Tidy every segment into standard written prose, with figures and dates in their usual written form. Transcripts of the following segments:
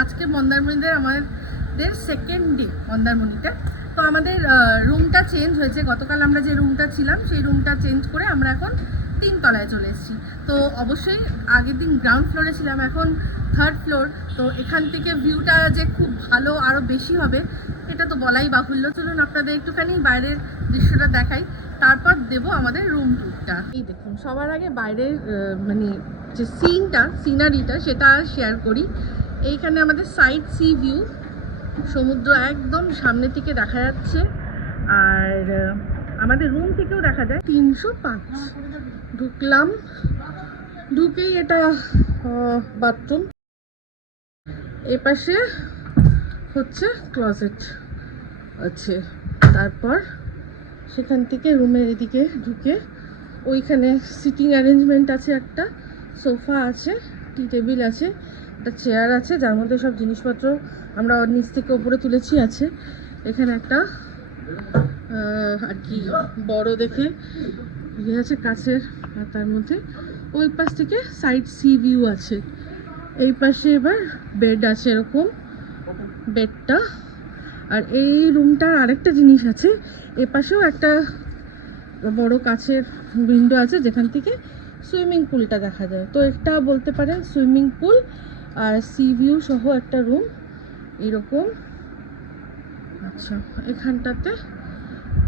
আজকে মন্দারমণিতে আমাদের সেকেন্ড ডে মন্দারমণিতে। তো আমাদের রুমটা চেঞ্জ হয়েছে, গতকাল আমরা যে রুমটা ছিলাম সেই রুমটা চেঞ্জ করে আমরা এখন 3 তলায় চলে এসেছি। তো অবশ্যই আগের দিন গ্রাউন্ড ফ্লোরে ছিলাম, এখন 3rd ফ্লোর। তো এখান থেকে ভিউটা যে খুব ভালো আরও বেশি হবে এটা তো বলাই বাহুল্য। চলুন আপনাদের একটুখানি বাইরের দৃশ্যটা দেখাই, তারপর দেবো আমাদের রুম ট্যুরটা। এই দেখুন, সবার আগে বাইরের মানে যে সিনারিটা সেটা শেয়ার করি। এইখানে আমাদের সাইড সি ভিউ, সমুদ্র একদম সামনে থেকে দেখা যাচ্ছে, আর আমাদের রুম থেকেও দেখা যায়। 305 ঢুকলাম, ঢুকেই এটা বাথরুম, এপাশে হচ্ছে ক্লোজেট আছে। তারপর সেখান থেকে রুমের এদিকে ঢুকে ওইখানে সিটিং অ্যারেঞ্জমেন্ট আছে, একটা সোফা আছে, টি টেবিল আছে, একটা চেয়ার আছে যার মধ্যে সব জিনিসপত্র আমরা নিচ থেকে ওপরে তুলেছি আছে। এখানে একটা আর কি বড় দেখে ইয়ে আছে কাছের, আর তার মধ্যে ওই পাশ থেকে সাইড সি ভিউ আছে। এই পাশে এবার বেড আছে, এরকম বেডটা। আর এই রুমটার আরেকটা জিনিস আছে, এ পাশেও একটা বড় কাছের উইন্ডো আছে যেখান থেকে সুইমিং পুলটা দেখা যায়। তো একটা বলতে পারেন সুইমিং পুল আর সি ভিউ সহ একটা রুম এরকম। আচ্ছা, এখানটাতে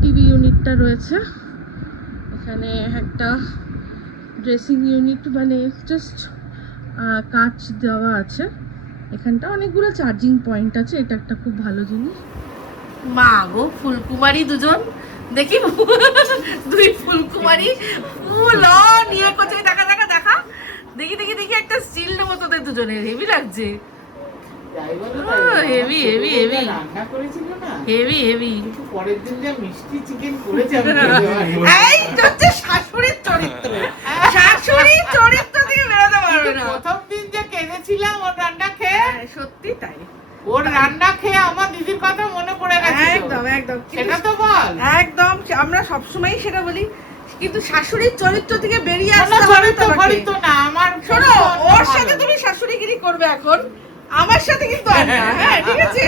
টিভি ইউনিটটা রয়েছে, এখানে একটা ড্রেসিং ইউনিট, মানে জাস্ট কাঁচ দেওয়া আছে। এখানটা অনেকগুলো চার্জিং পয়েন্ট আছে, এটা একটা খুব ভালো জিনিস। মা গো, ফুলকুমারী দুজন, দেখি দুই ফুলকুমারী ফুল নিয়ে কোথায় দেখা দেখা দেখা, দেখি দেখি দেখি একটা স্টিল নেবো তোদের দুজনের, হেভি লাগছে, হেভি হেভি হেভি রান্না করেছিল না, হেভি হেভি। পরের দিন যা মিষ্টি চিকেন করেছে, এই হচ্ছে শাশুড়ির চরিত্র, শাশুড়ির চরিত্র থেকে বেরোতে পারবে না। প্রথম দিন যে কেঁদেছিলাম ওর রান্না খেয়ে, সত্যি তাই, ওর রান্না খেয়ে আমার দিদির কথা মনে পড়ে গেছে। একদম একদম, সেটা তো বল। একদম, আমরা সবসময় সেটা বলি, কিন্তু শাশুড়ির চরিত্র থেকে বেরিয়ে আসতে হবে চরিত্র না আমার। শোনো, ওর সাথে তুমি শাশুড়িগিরি করবে এখন, আমার সাথে কিন্তু আর না। হ্যাঁ ঠিক আছে,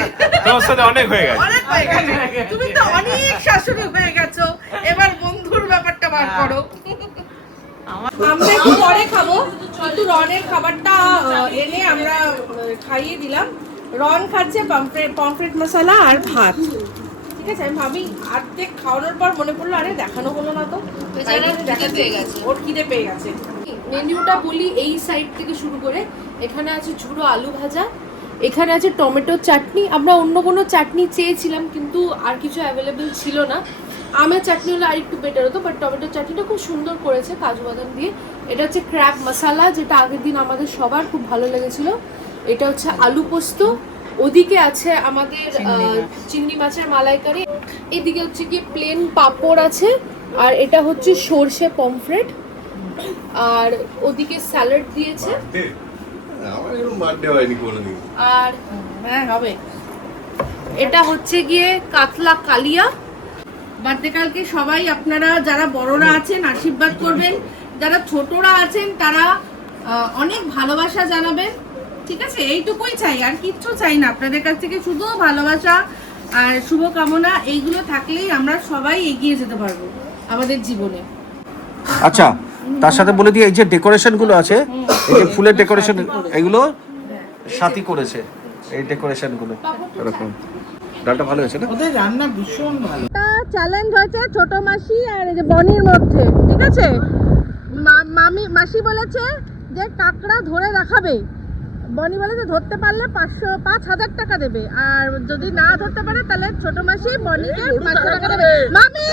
তোমার সাথে অনেক হয়ে গেছে, অনেক হয়ে গেছে, তুমি তো অনেক শাশুড়ি হয়ে গেছো, এবার বন্ধুর ব্যাপারটা বার করো। আমরা একটু পরে খাবো, কিন্তু রনের খাবারটা এনে আমরা খাইয়ে দিলাম। রন খাচ্ছে পমফ্রেট মশলা আর ভাত, ঠিক আছে। আমি ভাবি অর্ধেক খাওয়ানোর পর মনে পড়লো আরে দেখানো হলো না, তো ওর খিদে পেয়ে গেছে। মেনুটা বলি, এই সাইড থেকে শুরু করে এখানে আছে ঝুড়ো আলু ভাজা, এখানে আছে টমেটো চাটনি। আমরা অন্য কোনো চাটনি চেয়েছিলাম কিন্তু আর কিছু অ্যাভেলেবেল ছিল না। আমের চাটনি হলে আর একটু বেটার হতো, বাট টমেটো চাটনিটা খুব সুন্দর করেছে কাজু বাদাম দিয়ে। এটা হচ্ছে ক্র্যাব মশলা, যেটা আগের দিন আমাদের সবার খুব ভালো লেগেছিল। এটা হচ্ছে আলু পোস্ত, ওদিকে আছে আমাদের চিংড়ি মাছের মালাইকারি, এদিকে হচ্ছে কি প্লেন পাঁপড় আছে, আর এটা হচ্ছে সর্ষে পমফ্রেট, আর ওদিকে স্যালাড দিয়েছে। আর হ্যাঁ হবে, এটা হচ্ছে গিয়ে কাতলা কালিয়া। বার্থডে কালকে সবাই আপনারা যারা বড়রা আছেন আশীর্বাদ করবেন, যারা ছোটরা আছেন তারা অনেক ভালোবাসা জানাবেন, ঠিক আছে। এইটুকুই চাই, আর কিচ্ছু চাই না আপনাদের কাছ থেকে, শুধু ভালোবাসা আর শুভকামনা, এইগুলো থাকলেই আমরা সবাই এগিয়ে যেতে পারবো আমাদের জীবনে। আচ্ছা, তার সাথে বলে দিয়ে এই যে ডেকোরেশন গুলো আছে, এই যে ফুলের ডেকোরেশন, এগুলো সাথী করেছে, এই ডেকোরেশন গুলো এরকম। ডালটা ভালো হয়েছে না, ওদের রান্না ভীষণ ভালো। চ্যালেঞ্জ হয়েছে ছোট মাসি আর এই যে বনির মধ্যে, ঠিক আছে। মাসি বলেছে যে কাঁকড়া ধরে দেখাবে, বনি বলেছে ধরতে পারলে 5,000 টাকা দেবে, আর যদি না ধরতে পারে তাহলে ছোট মাসি বনিকে 500 টাকা দেবে। মামি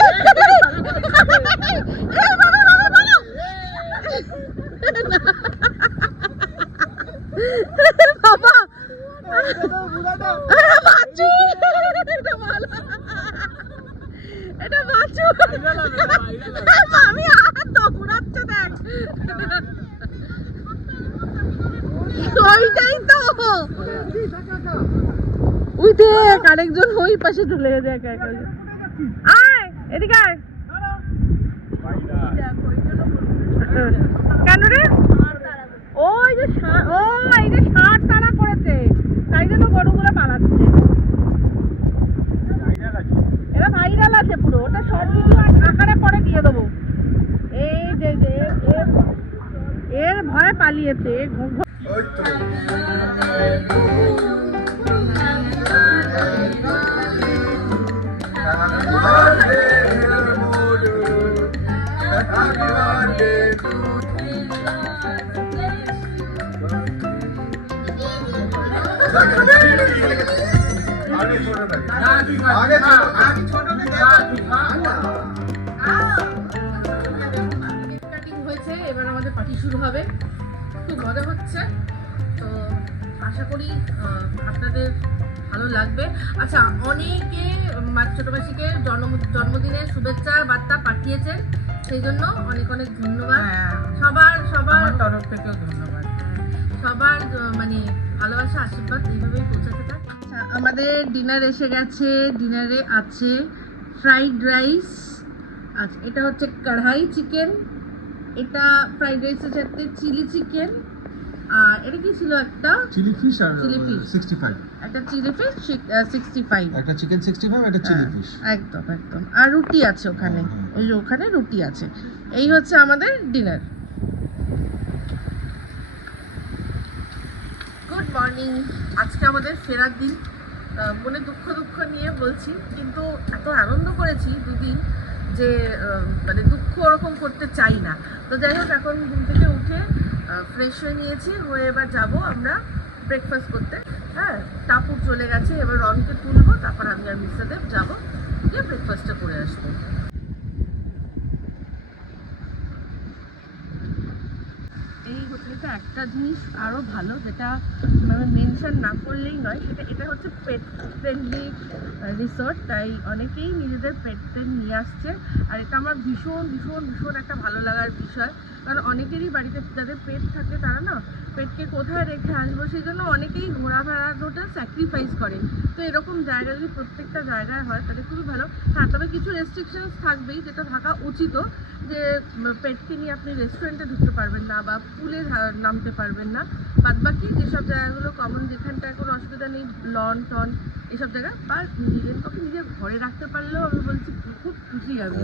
বাবা, এটা বাঁচু, মামি আর দৌড়াচ্ছে দেখ, ওইটাই তো, ওই দেখ আরেকজন ওই পাশে চলে গেছে একা একা। আয় এদিকে আয়, কেন রে? ওই যে ষাঁড় তাড়া করেছে, তাই জন্য গরুগুলো পালাচ্ছে। এরা ভাইরাল আছে পুরো, ওটা শর্ট ভিডিও আকারে পরে দিয়ে দেবো। এই যে এর ভয় পালিয়েছে। হয়েছে, এবার আমাদের পার্টি শুরু হবে। খুব মজা হচ্ছে, তো আশা করি আপনাদের ভালো লাগবে। আচ্ছা, অনেকে ছোট মাসিকে জন্মদিনের শুভেচ্ছা বার্তা পাঠিয়েছেন, সেই জন্য অনেক অনেক ধন্যবাদ। সবার তরফ থেকেও ধন্যবাদ। সবার মানে ভালোবাসা আশীর্বাদ এইভাবেই পৌঁছাতে থাক। আচ্ছা, আমাদের ডিনার এসে গেছে। ডিনারে আছে ফ্রাইড রাইস, আচ্ছা এটা হচ্ছে কড়াই চিকেন, এটা ফ্রাইড রাইসের সাথে চিলি চিকেন, আর এটা কি ছিল একটা চিলি ফিশ আর চিলি ফিশ 65, একটা চিলি ফিশ 65, একটা চিকেন 65, একটা চিলি ফিশ। একদম একদম। আর রুটি আছে ওখানে, ওই যে ওখানে রুটি আছে। এই হচ্ছে আমাদের ডিনার। Good morning. আজকে আমাদের ফেরার দিন। মনে দুঃখ নিয়ে বলছি, কিন্তু এত আনন্দ করেছি দুদিন যে মানে দুঃখ ওরকম করতে চাই না। তো যাই হোক, এখন ঘুম থেকে উঠে ফ্রেশ হয়ে নিয়েছি, হয়ে এবার যাব আমরা ব্রেকফাস্ট করতে। হ্যাঁ, টাপুর চলে গেছে, এবার রনকে তুলবো, তারপর আমি আর মিস্টার দেব যাবো, গিয়ে ব্রেকফাস্টটা করে আসবো। এই হোটেলটা একটা জিনিস আরও ভালো, যেটা আমি মেনশন না করলেই নয়, এটা হচ্ছে পেট ফ্রেন্ডলি রিসোর্ট। তাই অনেকেই নিজেদের পেটদের নিয়ে আসছে, আর এটা আমার ভীষণ একটা ভালো লাগার বিষয়। কারণ অনেকেরই বাড়িতে যাদের পেট থাকে তারা না পেটকে কোথায় রেখে আসবো, সেই জন্য অনেকেই ঘোরাফেরাটা স্যাক্রিফাইস করে। তো এরকম জায়গা যদি প্রত্যেকটা জায়গায় হয় তাহলে খুবই ভালো। হ্যাঁ, তবে কিছু রেস্ট্রিকশনস থাকবেই, যেটা থাকা উচিত, যে পেটকে নিয়ে আপনি রেস্টুরেন্টে ঢুকতে পারবেন না বা পুলে নামতে পারবেন না। বাদবাকি যেসব জায়গাগুলো কমন, যেখানটায় কোনো অসুবিধা নেই, লন টন এসব জায়গা, বা নিজের পক্ষে নিজের ঘরে রাখতে পারলেও আমি বলছি খুব খুশি আমি।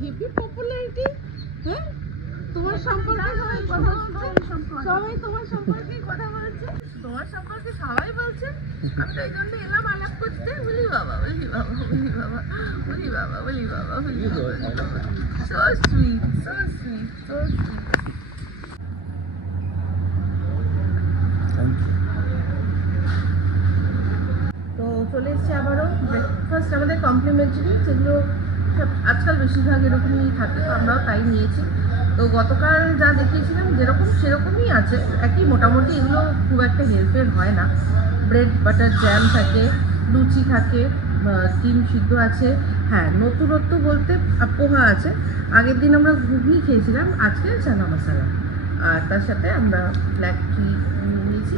Heavy popularity. হ্যাঁ, তোমার সম্পর্কে সবাই কথা বলছে, সবাই তোমার সম্পর্কে কথা বলছে, তোমার সম্পর্কে সবাই বলছে। আমি তো এই জন্য এলাম আলাপ করতে। বলি বাবা, বলি বাবা, বলি বাবা, বলি বাবা, বলি বাবা, বলি বাবা। So sweet, so sweet, so sweet. তো চলে এসছি আবারও। ব্রেকফাস্ট আমাদের কমপ্লিমেন্টারি, যেগুলো সব আজকাল বেশিরভাগ এরকমই থাকে, তো আমরাও তাই নিয়েছি। তো গতকাল যা দেখিয়েছিলাম যেরকম সেরকমই আছে, একই মোটামুটি। এগুলো খুব একটা হেরফের হয় না। ব্রেড বাটার জ্যাম থাকে, লুচি থাকে, ডিম সিদ্ধ আছে। হ্যাঁ, নতুনত্ব বলতে পোহা আছে। আগের দিন আমরা ঘুগনি খেয়েছিলাম, আজকে চানা মশলা, আর তার সাথে আমরা ব্ল্যাক টি নিয়েছি।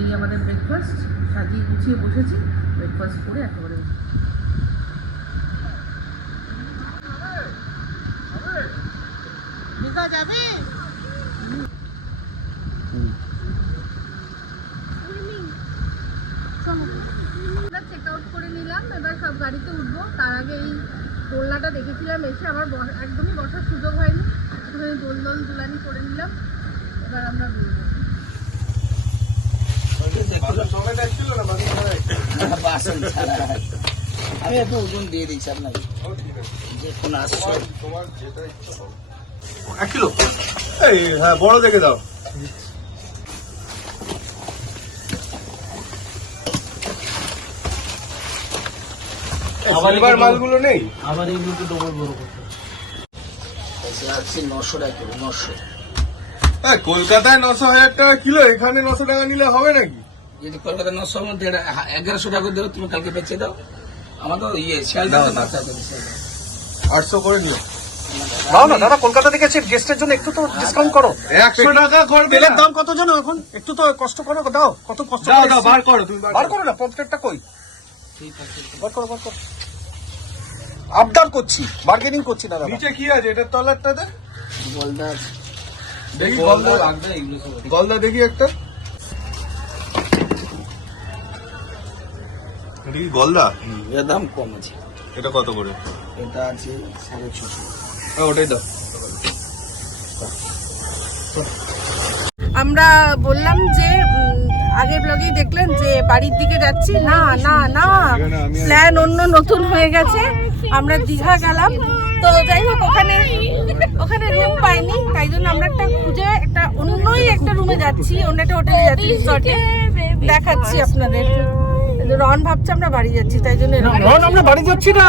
এই আমাদের ব্রেকফাস্ট, সাজিয়ে গুছিয়ে বসেছি, ব্রেকফাস্ট করে একেবারে যাবে। চেক আউট করে নিলাম, এবার সব গাড়িতে উঠবো। তার আগে এই দোলনাটা দেখেছিলাম এসে, আমার একদমই বসার সুযোগ হয়নি, একটুখানি দোল দুলানি করে নিলাম। এবার আমরা বেরোবো। আমি একটু ওজন দিয়ে দিচ্ছি আপনাকে, যে কোনো আসছে 1 কিলো। এই হ্যাঁ, বড় দেখে দাও। সিলভার মালগুলো নেই। আবার এইগুলো তো ডবল বড় করতে আছে 900 টাকা কিলো। 900। হ্যাঁ, কলকাতায় 900,000 টাকা কিলো, এখানে 900 টাকা নিলে হবে নাকি? যদি কলকাতায় 900 মধ্যে 1100 টাকা দেবো, তুমি কালকে বেচে দাও। আমার তো শিয়ালদাতে 800 করে নিও। দাও না দাদা, কলকাতা থেকে গেস্টের জন্য একটু তো ডিসকাউন্ট করো। 100 টাকা করবে। তেলের দাম কত জানো এখন? একটু তো কষ্ট করো, দাও কত কষ্ট দাও করে দাও, এসেছি। বার করো, তুমি বার করো না, পম্পলেটটা কই? ঠিক আছে। বার করো। আবদার করছি, বার্গেনিং করছি না দাদা। নিচে কি আছে এটার তলারটাতে? বলদা দেখি বলদা গলদা, লাগবে এগুলো সব। গলদা দেখি একটা। এটা কি গলদা? এর দাম কম আছে, এটা কত করে? এটা আছে 650। ওটাই দাও। আমরা বললাম যে আগের ব্লগেই দেখলেন যে বাড়ির দিকে যাচ্ছি, না না না, প্ল্যান অন্য নতুন হয়ে গেছে। আমরা দীঘা গেলাম, তো যাই হোক ওখানে রুম পাইনি, তাই জন্য আমরা একটা খুঁজে অন্যই একটা রুমে যাচ্ছি, অন্য একটা হোটেলে যাচ্ছি, রিসর্টে। দেখাচ্ছি আপনাদের। রন ভাবছে আমরা বাড়ি যাচ্ছি, তাই জন্য আমরা বাড়ি যাচ্ছি না,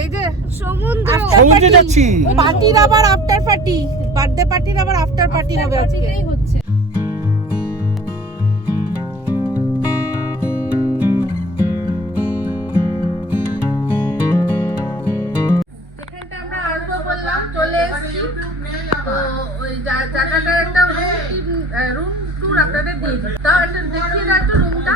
এই যে সমুদ্রে যাচ্ছি। পার্টির আবার আফটার পার্টি, বার্থডে পার্টির আবার আফটার পার্টি হবে আজকে। হচ্ছে যেখানটা আমরা আসবো বললাম চলে এসেছি। তো ওই জায়গাটার একটা রুম ট্যুর আপনাদের দিয়ে দিই। তাও একটা দেখিয়ে দাও একটু রুমটা।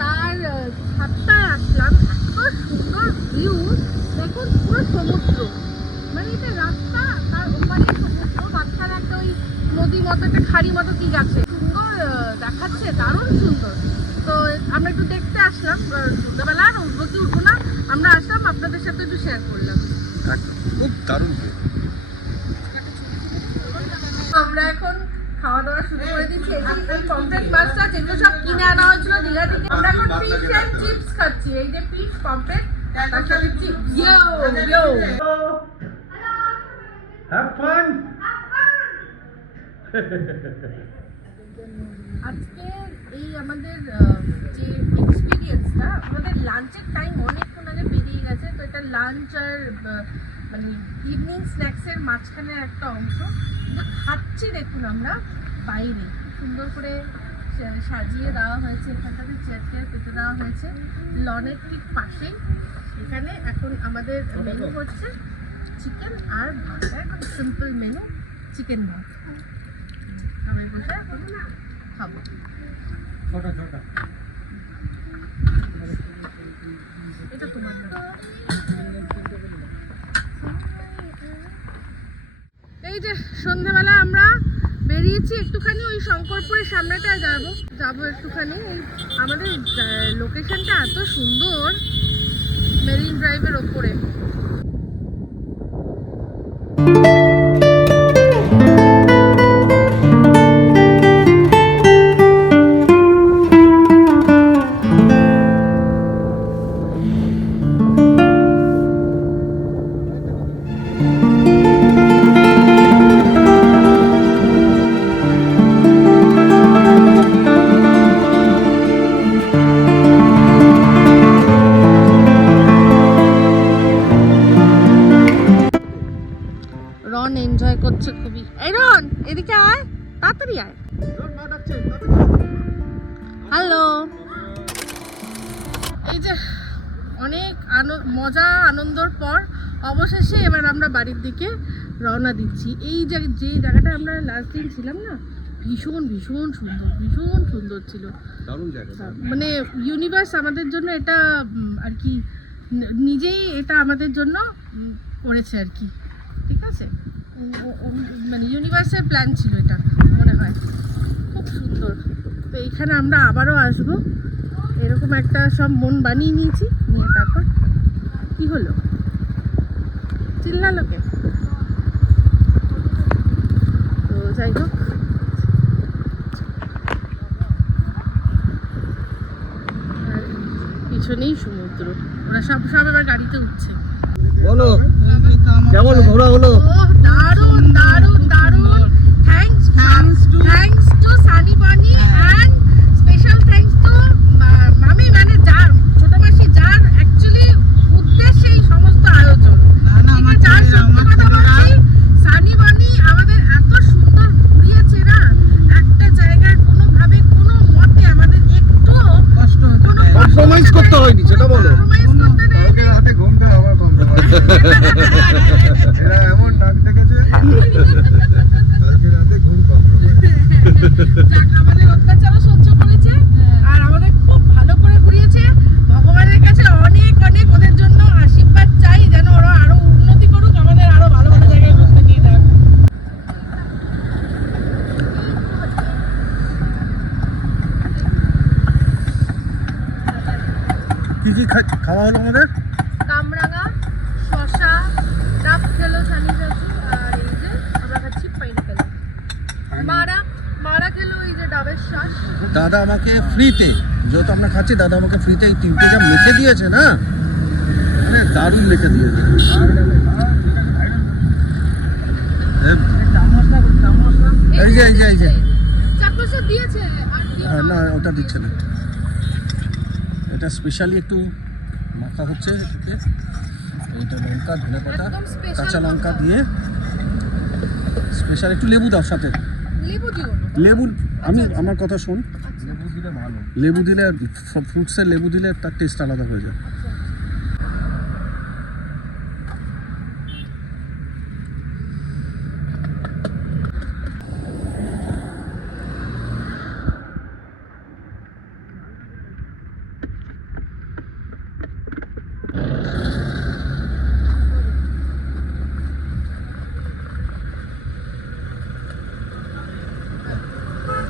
তার ছাদটায় আসলাম, এত সুন্দর ভিউ দেখুন, পুরো সমুদ্র, মানে এটা রাস্তা, তার ওপারে সমুদ্র, মাঝখানে একটা ওই নদী মতো একটা খাড়ি মতো কি গেছে, সুন্দর দেখাচ্ছে, দারুণ সুন্দর। তো আমরা একটু দেখতে আসলাম, সন্ধ্যাবেলা উঠবো কি উঠবো না, আমরা আসলাম, আপনাদের সাথে একটু শেয়ার করলাম। খুব দারুণ। আমরা এখন খাওয়া দাওয়া শুরু করে দিচ্ছি। এই পমফ্রেট মাছটা যেগুলো সব কিনে আনা হয়েছিল দীঘা থেকে, আমরা এখন ফিশ এন্ড চিপস খাচ্ছি। এই যে ফিশ পমফ্রেট, তার সাথে চিপস। Yo have fun. আজকে এই আমাদের যে এক্সপিরিয়েন্সটা, আমাদের লাঞ্চের টাইম অনেকক্ষণ আগে পেরিয়ে গেছে, তো এটা লাঞ্চ আর মানে ইভিনিং স্ন্যাক্সের মাঝখানে একটা অংশ। কিন্তু খাচ্ছি দেখুন আমরা বাইরে, সুন্দর করে সাজিয়ে দেওয়া হয়েছে, এখানটাতে চেয়ার চেয়ার পেতে দেওয়া হয়েছে লনের ঠিক পাশেই। এখানে এখন আমাদের মেনু হচ্ছে চিকেন আর ভাত, একদম সিম্পল মেনু, চিকেন ভাত। আমি বসে এখন খাবো। এটা তোমার না। এই যে সন্ধ্যাবেলা আমরা বেরিয়েছি একটুখানি, ওই শঙ্করপুরের সামনেটায় যাবো একটুখানি। আমাদের লোকেশনটা এত সুন্দর, মেরিন ড্রাইভের ওপরে। রন এনজয় করছে খুবই। এই রন, এদিকে আয়, তাড়াতাড়ি আয়। হ্যালো। এই যে অনেক মজা আনন্দর পর অবশেষে এবার আমরা বাড়ির দিকে রওনা দিচ্ছি। এই যে জায়গাটা আমরা লাস্ট দিন ছিলাম না, ভীষণ ভীষণ সুন্দর, ভীষণ সুন্দর ছিল, দারুণ জায়গা। মানে ইউনিভার্স আমাদের জন্য এটা আর কি, নিজেই এটা আমাদের জন্য করেছে আর কি, ঠিক আছে, মানে ইউনিভার্সের প্ল্যান ছিল এটা, মনে হয় খুব সুন্দর। তো এখানে আমরা আবারও আসবো, এরকম একটা সব মন বানিয়ে নিয়েছি, নিয়ে তারপর হলো? চিল্লালো কে? তো যাই হোক, আর পিছনেই সমুদ্র, ওরা সব এবার গাড়িতে উঠছে। বলো কেমন ঘোরা হলো? ওহ, দারুণ দারুণ দারুণ। থ্যাঙ্কস টু সানি বানি এন্ড স্পেশাল থ্যাঙ্কস টু মামি, মানে যার ছোট মাসি, যার অ্যাকচুয়ালি উদ্দেশ্যে এই সমস্ত আয়োজন। ঠিক আছে, আর সত্যি কথা বলছি, সানি বানি আমাদের এত সুন্দর ঘুরিয়েছে না, একটা জায়গায় কোনোভাবে কোনো মতে আমাদের একটুও কষ্ট কোনো কম্প্রোমাইজ করতে হয়নি, সেটা বলো। compromise করতে দেয়নি। কালকে রাতে ঘুমটা আবার কম্প্রোমাইজ এরা এমন নাক ডেকেছে কালকে রাতে ঘুম কম্প্রোমাইজ যাক, আমাদের অত্যাচারও সহ্য করেছে আর আমাদের খুব ভালো করে ঘুরিয়েছে। ভগবানের কাছে অনেক অনেক ওদের জন্য আশীর্বাদ চাই, যেন ওরা আরো উন্নতি করুক, আমাদের আরো ভালো ভালো জায়গায় ঘুরতে নিয়ে যাক। কি কি খাওয়া হলো আমাদের? কামরাঙা, শশা, ডাব খেলো সানি চাচু, আর এই যে আমরা খাচ্ছি পাইনাপেল। মারা খেলো এই যে ডাবের শ্বাস। দাদা আমাকে ফ্রিতে, যেহেতু আমরা খাচ্ছি, দাদা আমাকে ফ্রিতে এই তিনটে যা মেখে দিয়েছে না, মানে দারুণ মেখে দিয়েছে। এই যে এই যে এই যে চাকসা দিয়েছে আর কি না, ওটা দিচ্ছে না, এটা স্পেশালি একটু মাখা হচ্ছে এটাকে। এইটা লঙ্কা, ধনেপাতা, একদম special কাঁচা লঙ্কা লঙ্কা। দিয়ে স্পেশাল একটু লেবু দাও সাথে। লেবু দিও না। লেবু, আমার কথা শোন, লেবু দিলে, ফ্রুটসের লেবু দিলে তার টেস্ট আলাদা হয়ে যায়।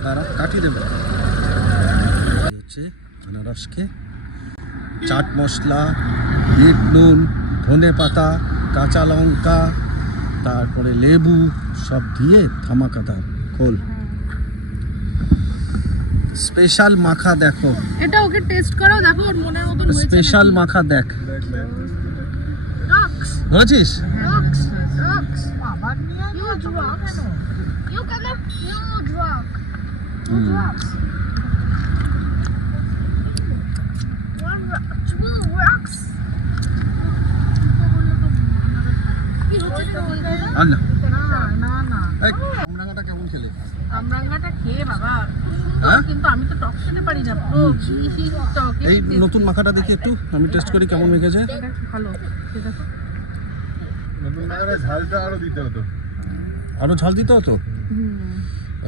তারা কাটি দেবে হচ্ছে আনারসকে চাট মশলা, বিট নুন, ধনে পাতা, কাঁচা লঙ্কা, তারপরে লেবু সব দিয়ে ধামাকাদার খোল স্পেশাল মাখা। দেখো এটা ওকে টেস্ট করাও, দেখো ওর মনের মতন হয়েছে। স্পেশাল মাখা দেখ, রক্স বুঝেছিস? Rocks rocks huge rocks, you can huge rock, huge rocks, one two rocks. কি হচ্ছে আর না না না এই কামরাঙাটা কেমন খেলে? কামরাঙ্গাটা খেয়ে বাবা, হ্যাঁ? কিন্তু আমি তো টক খেতে পারি না, পুরো ঘি টক। এই নতুন মাখাটা দেখি একটু, আমি টেস্ট করি কেমন মেখেছে। এটা ভালো, ঠিক আছে। নতুন করে ঝালটা আরো দিতে হতো। আরো ঝাল দিতে হতো?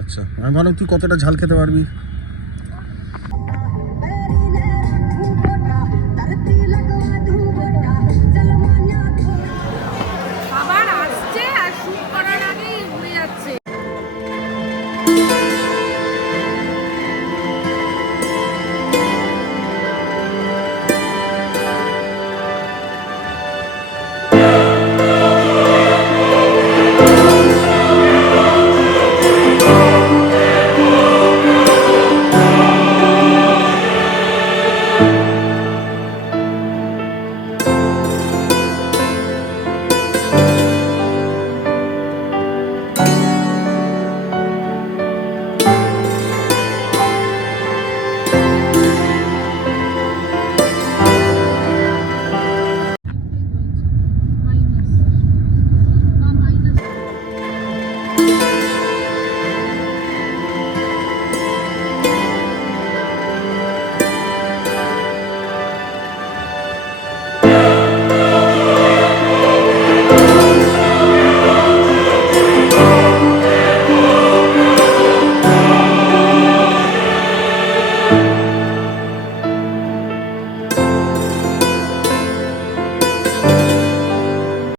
আচ্ছা, আমি ভাবলাম তুই কতটা ঝাল খেতে পারবি।